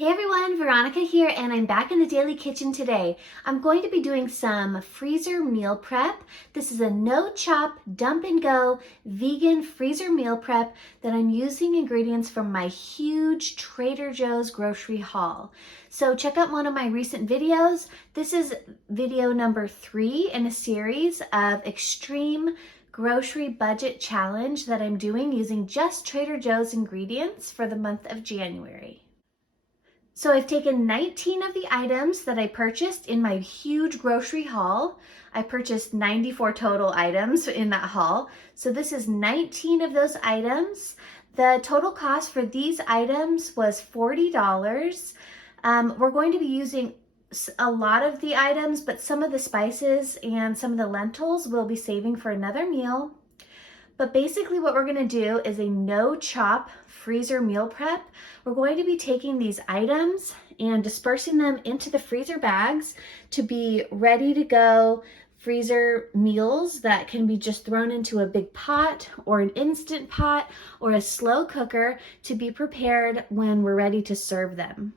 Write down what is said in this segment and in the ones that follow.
Hey everyone, Veronica here, and I'm back in the daily kitchen today. I'm going to be doing some freezer meal prep. This is a no-chop, dump and go vegan freezer meal prep that I'm using ingredients from my huge Trader Joe's grocery haul. So check out one of my recent videos. This is video number 3 in a series of extreme grocery budget challenge that I'm doing using just Trader Joe's ingredients for the month of January. So I've taken 19 of the items that I purchased in my huge grocery haul. I purchased 94 total items in that haul. So this is 19 of those items. The total cost for these items was $40. We're going to be using a lot of the items, but some of the spices and some of the lentils we'll be saving for another meal. But basically what we're gonna do is a no-chop freezer meal prep. We're going to be taking these items and dispersing them into the freezer bags to be ready to go freezer meals that can be just thrown into a big pot or an instant pot or a slow cooker to be prepared when we're ready to serve them.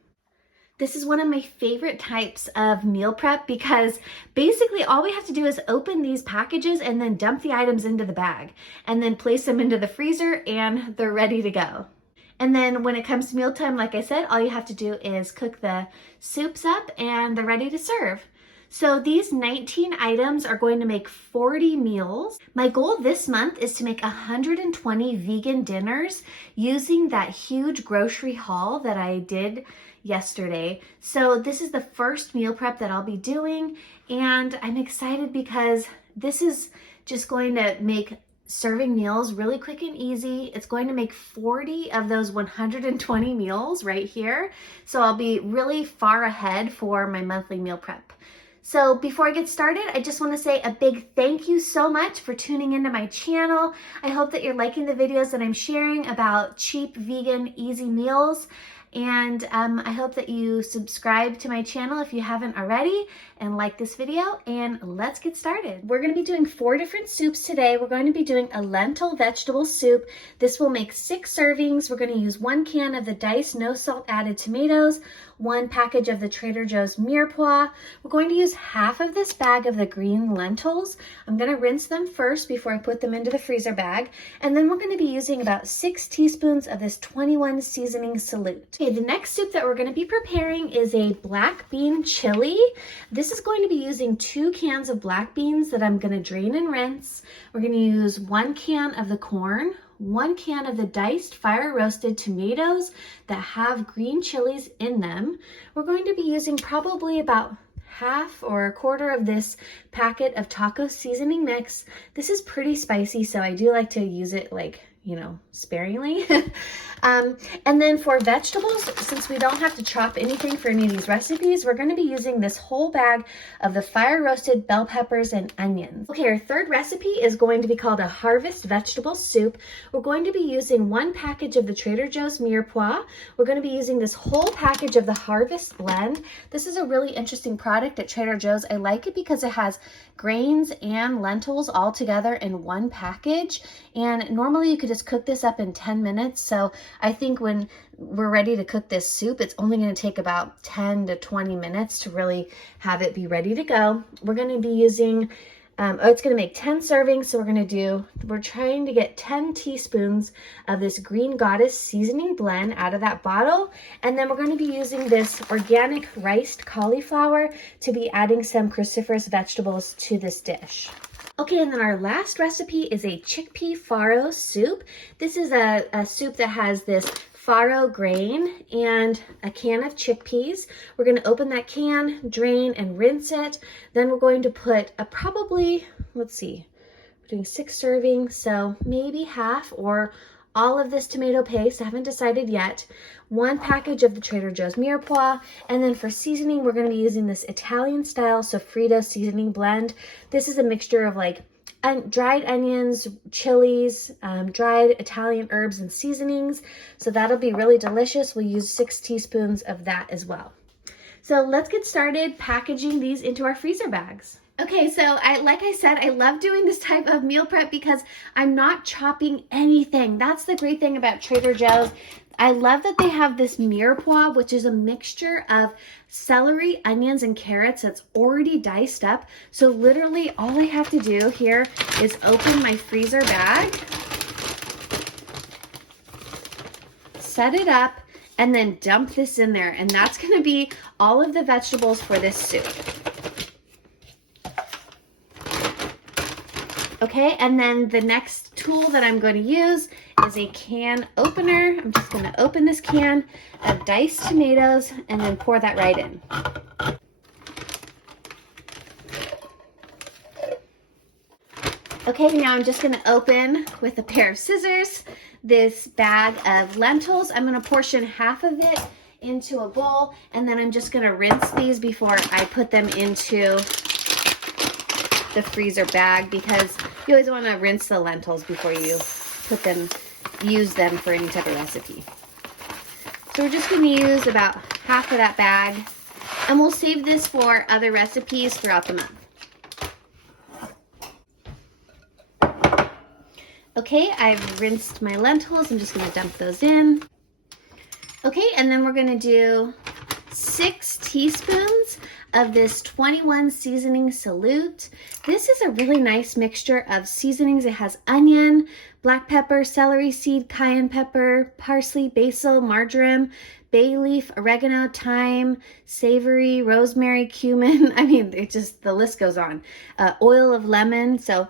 This is one of my favorite types of meal prep because basically all we have to do is open these packages and then dump the items into the bag and then place them into the freezer and they're ready to go. And then when it comes to mealtime, like I said, all you have to do is cook the soups up and they're ready to serve. So these 19 items are going to make 40 meals. My goal this month is to make 120 vegan dinners using that huge grocery haul that I did yesterday. So this is the first meal prep that I'll be doing, and I'm excited because this is just going to make serving meals really quick and easy. It's going to make 40 of those 120 meals right here. So I'll be really far ahead for my monthly meal prep. So before I get started, I just want to say a big thank you so much for tuning into my channel. I hope that you're liking the videos that I'm sharing about cheap, vegan, easy meals. And I hope that you subscribe to my channel if you haven't already and like this video, and let's get started. We're going to be doing 4 different soups today. We're going to be doing a lentil vegetable soup. This will make 6 servings. We're going to use 1 can of the diced no salt added tomatoes, 1 package of the Trader Joe's mirepoix. We're going to use half of this bag of the green lentils. I'm going to rinse them first before I put them into the freezer bag. And then we're going to be using about 6 teaspoons of this 21 seasoning salute. Okay, the next soup that we're going to be preparing is a black bean chili. This is going to be using 2 cans of black beans that I'm going to drain and rinse. We're going to use 1 can of the corn, 1 can of the diced fire roasted tomatoes that have green chilies in them. We're going to be using probably about half or a quarter of this packet of taco seasoning mix. This is pretty spicy, so I do like to use it sparingly. And then for vegetables, since we don't have to chop anything for any of these recipes, we're going to be using this whole bag of the fire roasted bell peppers and onions. Okay, our third recipe is going to be called a harvest vegetable soup. We're going to be using 1 package of the Trader Joe's mirepoix. We're going to be using this whole package of the harvest blend. This is a really interesting product at Trader Joe's. I like it because it has grains and lentils all together in 1 package, and normally you could just cook this up in 10 minutes. So I think when we're ready to cook this soup, it's only going to take about 10 to 20 minutes to really have it be ready to go. We're going to be using, it's going to make 10 servings. So we're trying to get 10 teaspoons of this Green Goddess seasoning blend out of that bottle. And then we're going to be using this organic riced cauliflower to be adding some cruciferous vegetables to this dish. Okay, and then our last recipe is a chickpea farro soup. This is a soup that has this farro grain and a can of chickpeas. We're going to open that can, drain, and rinse it. Then we're going to put we're doing 6 servings, so maybe half or all of this tomato paste. I haven't decided yet. 1 package of the Trader Joe's mirepoix. And then for seasoning, we're going to be using this Italian style sofrito seasoning blend. This is a mixture of dried onions, chilies, dried Italian herbs and seasonings. So that'll be really delicious. We'll use 6 teaspoons of that as well. So let's get started packaging these into our freezer bags. Okay, so like I said, I love doing this type of meal prep because I'm not chopping anything. That's the great thing about Trader Joe's. I love that they have this mirepoix, which is a mixture of celery, onions, and carrots that's already diced up. So literally all I have to do here is open my freezer bag, set it up, and then dump this in there. And that's gonna be all of the vegetables for this soup. Okay, and then the next tool that I'm going to use is a can opener. I'm just going to open this can of diced tomatoes and then pour that right in. Okay, now I'm just going to open with a pair of scissors this bag of lentils. I'm going to portion half of it into a bowl, and then I'm just going to rinse these before I put them into the freezer bag, because you always want to rinse the lentils before you use them for any type of recipe. So we're just going to use about half of that bag, and we'll save this for other recipes throughout the month. Okay, I've rinsed my lentils. I'm just going to dump those in. Okay, and then we're going to do 6 teaspoons of this 21 seasoning salute. This is a really nice mixture of seasonings. It has onion, black pepper, celery seed, cayenne pepper, parsley, basil, marjoram, bay leaf, oregano, thyme, savory, rosemary, cumin. I mean, the list goes on. Oil of lemon. So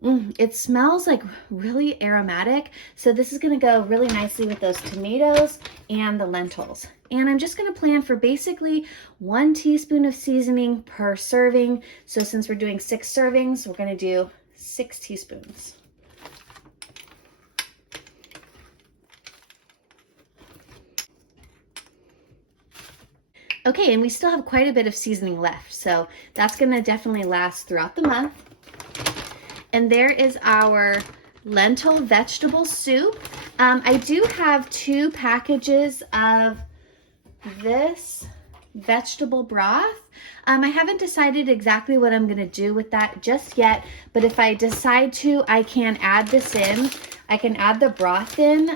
it smells like really aromatic. So this is going to go really nicely with those tomatoes and the lentils. And I'm just going to plan for basically 1 teaspoon of seasoning per serving. So since we're doing 6 servings, we're going to do 6 teaspoons. Okay, and we still have quite a bit of seasoning left. So that's going to definitely last throughout the month. And there is our lentil vegetable soup. I do have 2 packages of this vegetable broth. I haven't decided exactly what I'm going to do with that just yet, but if I decide to, I can add this in. I can add the broth in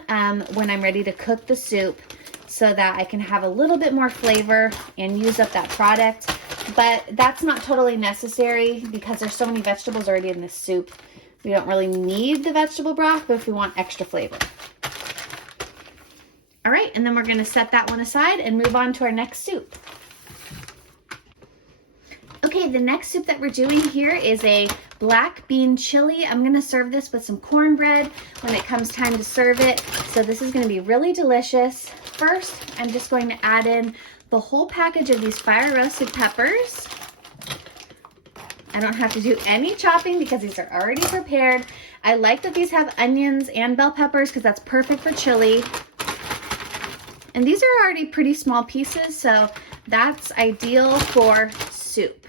when I'm ready to cook the soup, so that I can have a little bit more flavor and use up that product. But that's not totally necessary because there's so many vegetables already in this soup. We don't really need the vegetable broth, but if we want extra flavor. All right, and then we're gonna set that one aside and move on to our next soup. Okay, the next soup that we're doing here is a black bean chili. I'm gonna serve this with some cornbread when it comes time to serve it. So this is gonna be really delicious. First, I'm just going to add in the whole package of these fire roasted peppers. I don't have to do any chopping because these are already prepared. I like that these have onions and bell peppers because that's perfect for chili. And these are already pretty small pieces, so that's ideal for soup.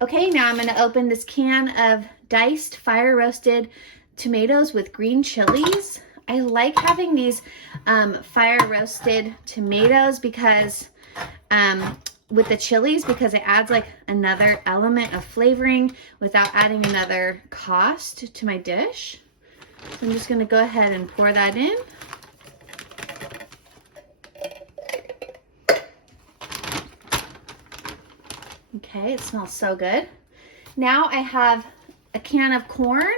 Okay, now I'm going to open this can of diced fire roasted tomatoes with green chilies. I like having these fire roasted tomatoes because with the chilies, because it adds like another element of flavoring without adding another cost to my dish. So I'm just going to go ahead and pour that in. Okay, it smells so good. Now I have a can of corn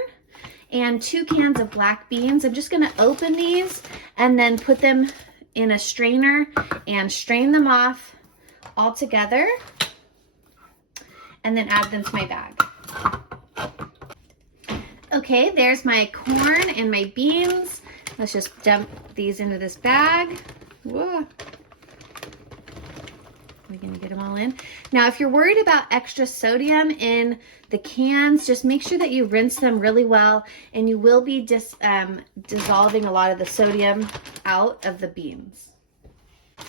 and 2 cans of black beans. I'm just gonna open these and then put them in a strainer and strain them off all together and then add them to my bag. Okay, there's my corn and my beans. Let's just dump these into this bag. Whoa. We're gonna get them all in. Now, if you're worried about extra sodium in the cans, just make sure that you rinse them really well, and you will be dissolving a lot of the sodium out of the beans.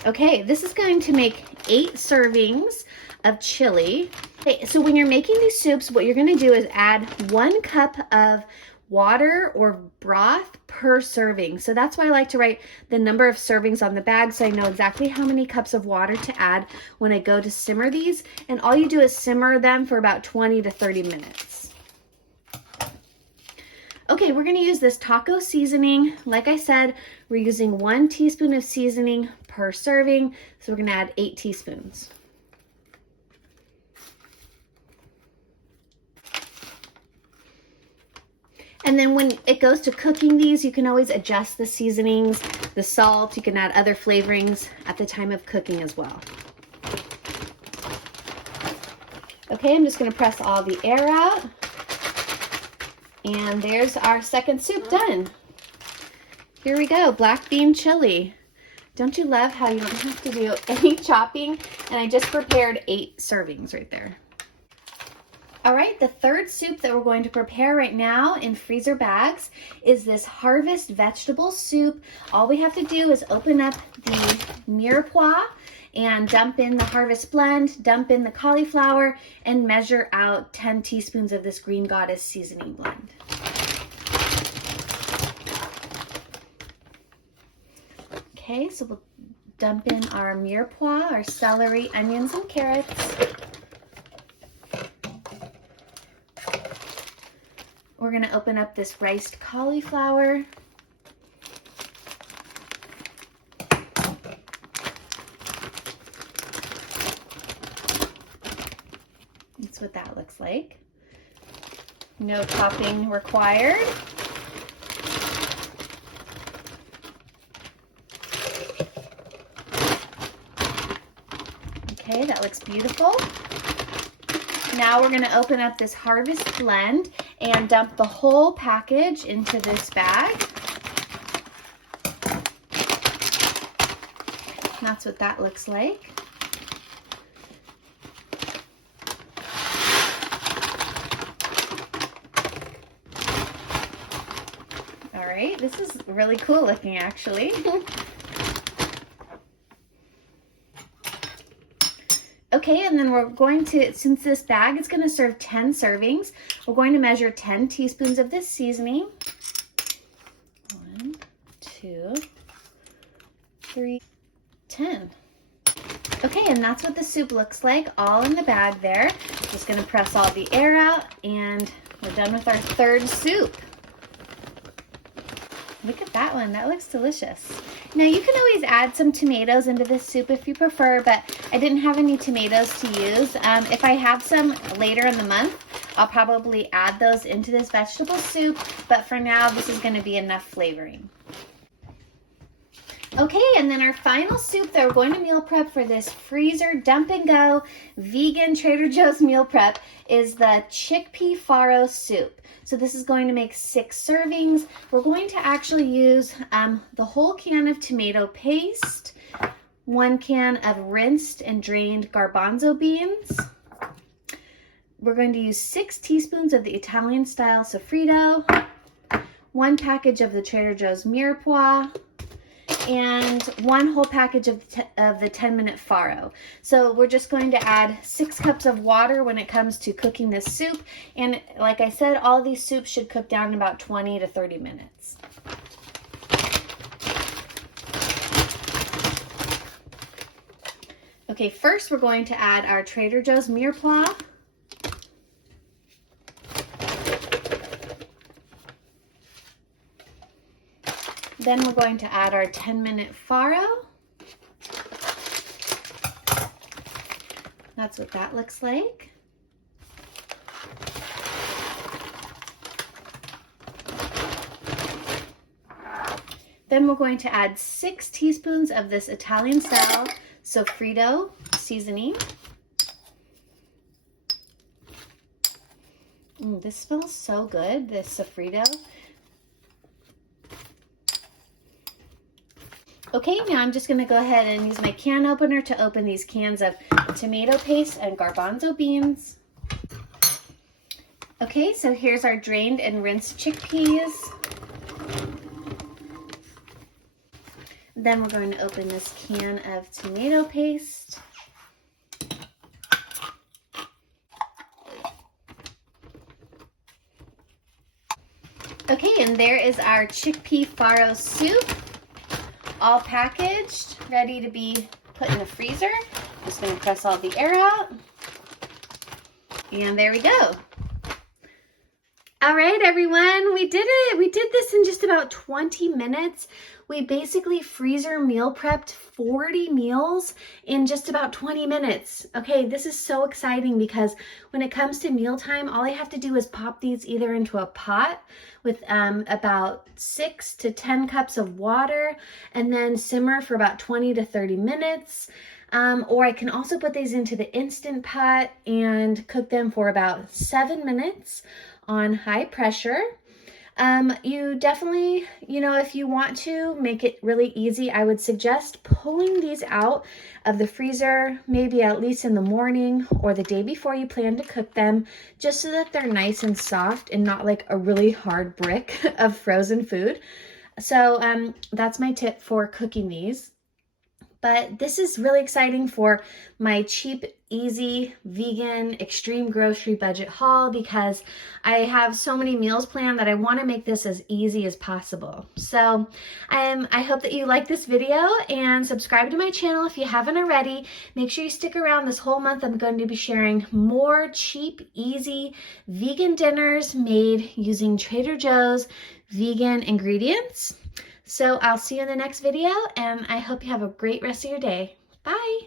Okay, this is going to make 8 servings of chili. Okay, so when you're making these soups, what you're gonna do is add 1 cup of water or broth per serving. So that's why I like to write the number of servings on the bag so I know exactly how many cups of water to add when I go to simmer these. And all you do is simmer them for about 20 to 30 minutes. Okay, we're gonna use this taco seasoning. Like I said, we're using 1 teaspoon of seasoning per serving, so we're gonna add 8 teaspoons. And then when it goes to cooking these, you can always adjust the seasonings, the salt, you can add other flavorings at the time of cooking as well. Okay, I'm just gonna press all the air out. And there's our second soup done. Here we go, black bean chili. Don't you love how you don't have to do any chopping? And I just prepared 8 servings right there. All right, the third soup that we're going to prepare right now in freezer bags is this harvest vegetable soup. All we have to do is open up the mirepoix and dump in the harvest blend, dump in the cauliflower, and measure out 10 teaspoons of this Green Goddess seasoning blend. Okay, so we'll dump in our mirepoix, our celery, onions, and carrots. We're gonna open up this riced cauliflower. That's what that looks like. No chopping required. Okay, that looks beautiful. Now we're gonna open up this harvest blend and dump the whole package into this bag. That's what that looks like. All right, this is really cool looking actually. Okay, and then we're going to, since this bag is going to serve 10 servings, we're going to measure 10 teaspoons of this seasoning. 1, 2, 3, 10. Okay, and that's what the soup looks like, all in the bag there. Just going to press all the air out, and we're done with our third soup. Look at that one, that looks delicious. Now you can always add some tomatoes into this soup if you prefer, but I didn't have any tomatoes to use. If I have some later in the month, I'll probably add those into this vegetable soup, but for now this is going to be enough flavoring. Okay, and then our final soup that we're going to meal prep for this freezer dump and go vegan Trader Joe's meal prep is the chickpea farro soup. So this is going to make 6 servings. We're going to actually use the whole can of tomato paste, 1 can of rinsed and drained garbanzo beans. We're going to use 6 teaspoons of the Italian style sofrito, 1 package of the Trader Joe's mirepoix, and 1 whole package of the 10-minute farro. So we're just going to add 6 cups of water when it comes to cooking this soup. And like I said, all these soups should cook down in about 20 to 30 minutes. Okay, first we're going to add our Trader Joe's mirepoix. Then we're going to add our 10-minute farro. That's what that looks like. Then we're going to add 6 teaspoons of this Italian style sofrito seasoning. This smells so good, this sofrito. Okay, now I'm just going to go ahead and use my can opener to open these cans of tomato paste and garbanzo beans. Okay, so here's our drained and rinsed chickpeas. Then we're going to open this can of tomato paste. Okay, and there is our chickpea farro soup. All packaged, ready to be put in the freezer. Just going to press all the air out. And there we go. All right, everyone, we did it. We did this in just about 20 minutes. We basically freezer meal prepped 40 meals in just about 20 minutes. Okay, this is so exciting because when it comes to mealtime, all I have to do is pop these either into a pot with about 6 to 10 cups of water and then simmer for about 20 to 30 minutes. Or I can also put these into the Instant Pot and cook them for about 7 minutes on high pressure. You definitely, if you want to make it really easy, I would suggest pulling these out of the freezer, maybe at least in the morning or the day before you plan to cook them, just so that they're nice and soft and not like a really hard brick of frozen food. So that's my tip for cooking these. But this is really exciting for my cheap, easy, vegan, extreme grocery budget haul because I have so many meals planned that I want to make this as easy as possible. So I hope that you like this video and subscribe to my channel if you haven't already. Make sure you stick around this whole month. I'm going to be sharing more cheap, easy, vegan dinners made using Trader Joe's vegan ingredients. So I'll see you in the next video, and I hope you have a great rest of your day. Bye.